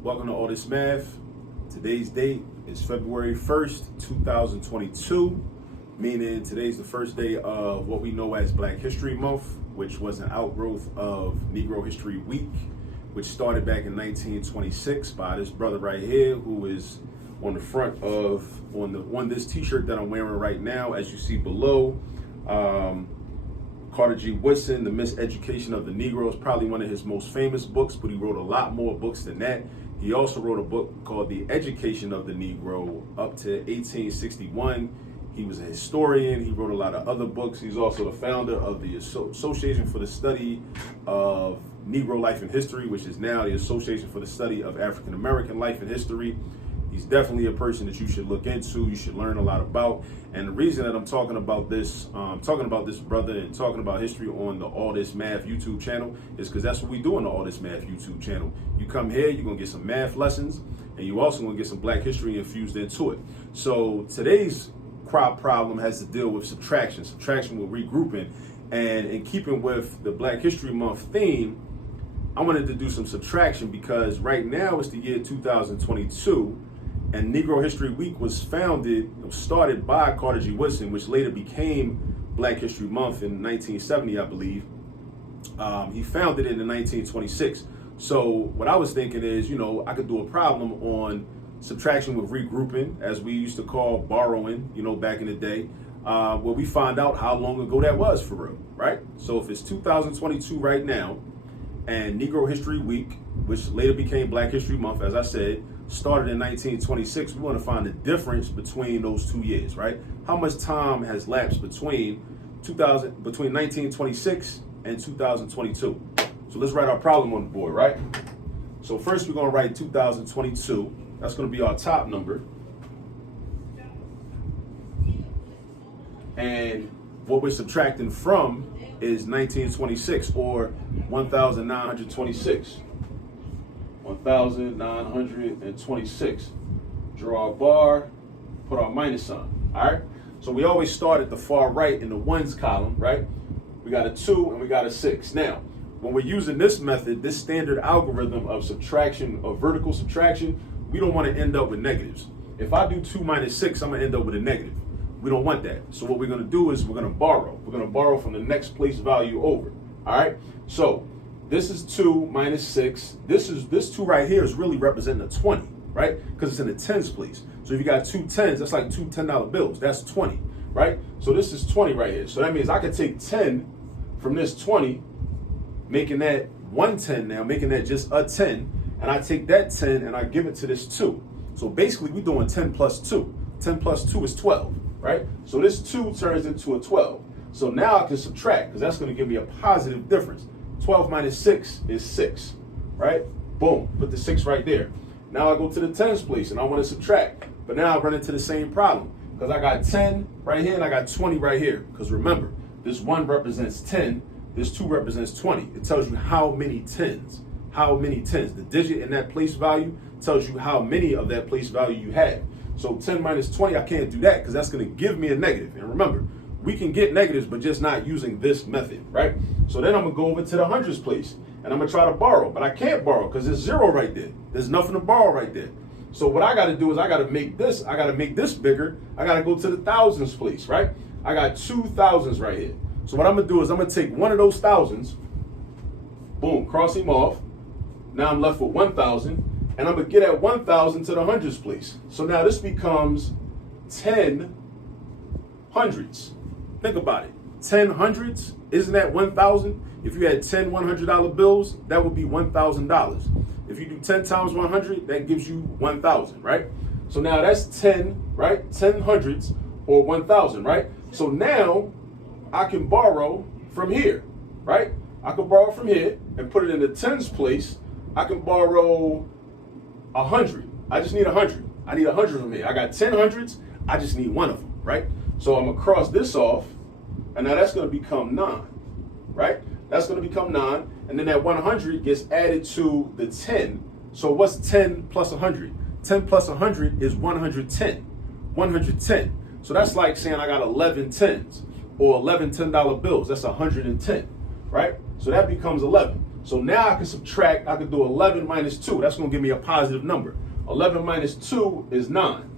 Welcome to All This Math. Today's date is February 1st, 2022, meaning today's the first day of what we know as Black History Month, which was an outgrowth of Negro History Week, which started back in 1926 by this brother right here, who is on the front of on this t-shirt that I'm wearing right now, as you see below. Carter G. Woodson, The Miseducation of the Negro, is probably one of his most famous books, but he wrote a lot more books than that. He also wrote a book called The Education of the Negro up to 1861. He was a historian. He wrote a lot of other books. He's also the founder of the Association for the Study of Negro Life and History, which is now the Association for the Study of African American Life and History. He's definitely a person that you should look into, you should learn a lot about. And the reason that I'm talking about this brother and talking about history on the All This Math YouTube channel is because that's what we do on the All This Math YouTube channel. You come here, you're gonna get some math lessons, and you also gonna get some Black history infused into it. So today's crop problem has to deal with subtraction with regrouping. And in keeping with the Black History Month theme, I wanted to do some subtraction because right now it's the year 2022. And Negro History Week was started by Carter G. Woodson, which later became Black History Month in 1970, I believe. He founded it in 1926. So what I was thinking is, I could do a problem on subtraction with regrouping, as we used to call borrowing, back in the day, where we find out how long ago that was for real, right? So if it's 2022 right now, and Negro History Week, which later became Black History Month, as I said, started in 1926, we want to find the difference between those 2 years, right? How much time has lapsed between 1926 and 2022? So let's write our problem on the board, right? So first we're going to write 2022. That's going to be our top number. And what we're subtracting from is 1926, or 1,926. 1,926. Draw a bar, put our minus sign. All right. So we always start at the far right in the ones column, right? We got a 2 and we got a 6. Now, when we're using this method, this standard algorithm of subtraction, of vertical subtraction, we don't want to end up with negatives. If I do 2 minus 6, I'm going to end up with a negative. We don't want that. So what we're going to do is we're going to borrow. We're going to borrow from the next place value over. All right. So this is 2 minus 6. This 2 right here is really representing a 20, right? Because it's in the tens place. So if you got 2 10s, that's like 2 $10 bills. That's 20, right? So this is 20 right here. So that means I could take 10 from this 20, making that 110 now, making that just a 10. And I take that 10 and I give it to this 2. So basically we're doing 10 plus 2. 10 plus 2 is 12, right? So this 2 turns into a 12. So now I can subtract because that's going to give me a positive difference. 12 minus 6 is 6, right? Boom, put the 6 right there. Now I go to the tens place and I want to subtract. But now I run into the same problem because I got 10 right here and I got 20 right here. Because remember, this 1 represents 10, this 2 represents 20. It tells you how many tens. How many tens. The digit in that place value tells you how many of that place value you have. So 10 minus 20, I can't do that because that's going to give me a negative. And remember, we can get negatives, but just not using this method, right? So then I'm going to go over to the hundreds place, and I'm going to try to borrow. But I can't borrow because there's 0 right there. There's nothing to borrow right there. So what I got to do is I got to make this bigger. I got to go to the thousands place, right? I got 2 thousands right here. So what I'm going to do is I'm going to take one of those thousands, boom, cross him off. Now I'm left with 1,000, and I'm going to get at 1,000 to the hundreds place. So now this becomes 10 hundreds. Think about it. 10 hundreds, isn't that 1,000? If you had 10 $100 bills, that would be $1,000. If you do 10 times 100, that gives you 1,000, right? So now that's 10, right? 10 hundreds or 1,000, right? So now I can borrow from here, right? I can borrow from here and put it in the tens place. I can borrow 100. I just need 100. I need 100 from here. I got 10 hundreds. I just need one of them, right? So I'm going to cross this off, and now that's going to become 9, right? That's going to become 9, and then that 100 gets added to the 10. So what's 10 plus 100? 10 plus 100 is 110. 110. So that's like saying I got 11 tens or 11 $10 bills. That's 110, right? So that becomes 11. So now I can subtract, I can do 11 minus 2. That's going to give me a positive number. 11 minus 2 is 9,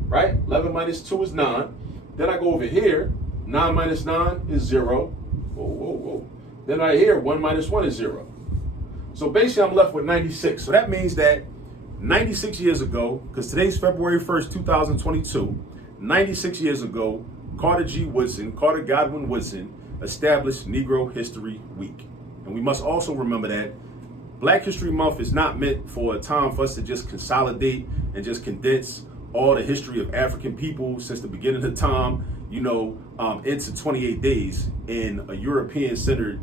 right? 11 minus 2 is 9. Then I go over here. 9 minus 9 is 0. Whoa, whoa, whoa. Then right here, 1 minus 1 is 0. So basically, I'm left with 96. So that means that 96 years ago, because today's February 1st, 2022, 96 years ago, Carter Godwin Woodson established Negro History Week. And we must also remember that Black History Month is not meant for a time for us to just consolidate and just condense all the history of African people since the beginning of time, into 28 days in a European-centered,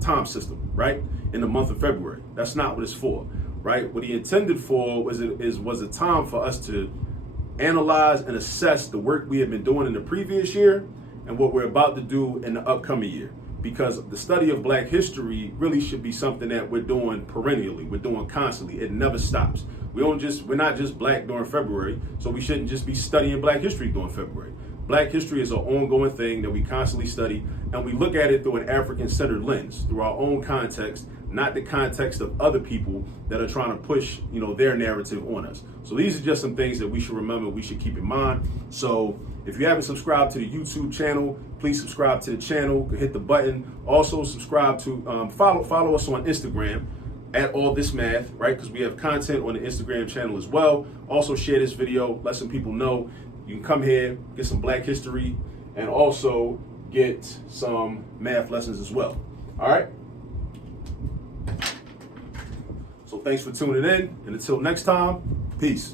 time system, right? In the month of February. That's not what it's for, right? What he intended for was a time for us to analyze and assess the work we have been doing in the previous year and what we're about to do in the upcoming year. Because the study of Black history really should be something that we're doing perennially, we're doing constantly. It never stops. We're not just Black during February, so we shouldn't just be studying Black history during February. Black history is an ongoing thing that we constantly study, and we look at it through an African-centered lens, through our own context, not the context of other people that are trying to push, their narrative on us. So these are just some things that we should remember, we should keep in mind. So if you haven't subscribed to the YouTube channel, please subscribe to the channel, hit the button. Also subscribe to, follow us on Instagram at All This Math, right? Because we have content on the Instagram channel as well. Also share this video, let some people know. You can come here, get some Black history, and also get some math lessons as well. All right? So thanks for tuning in, and until next time, peace.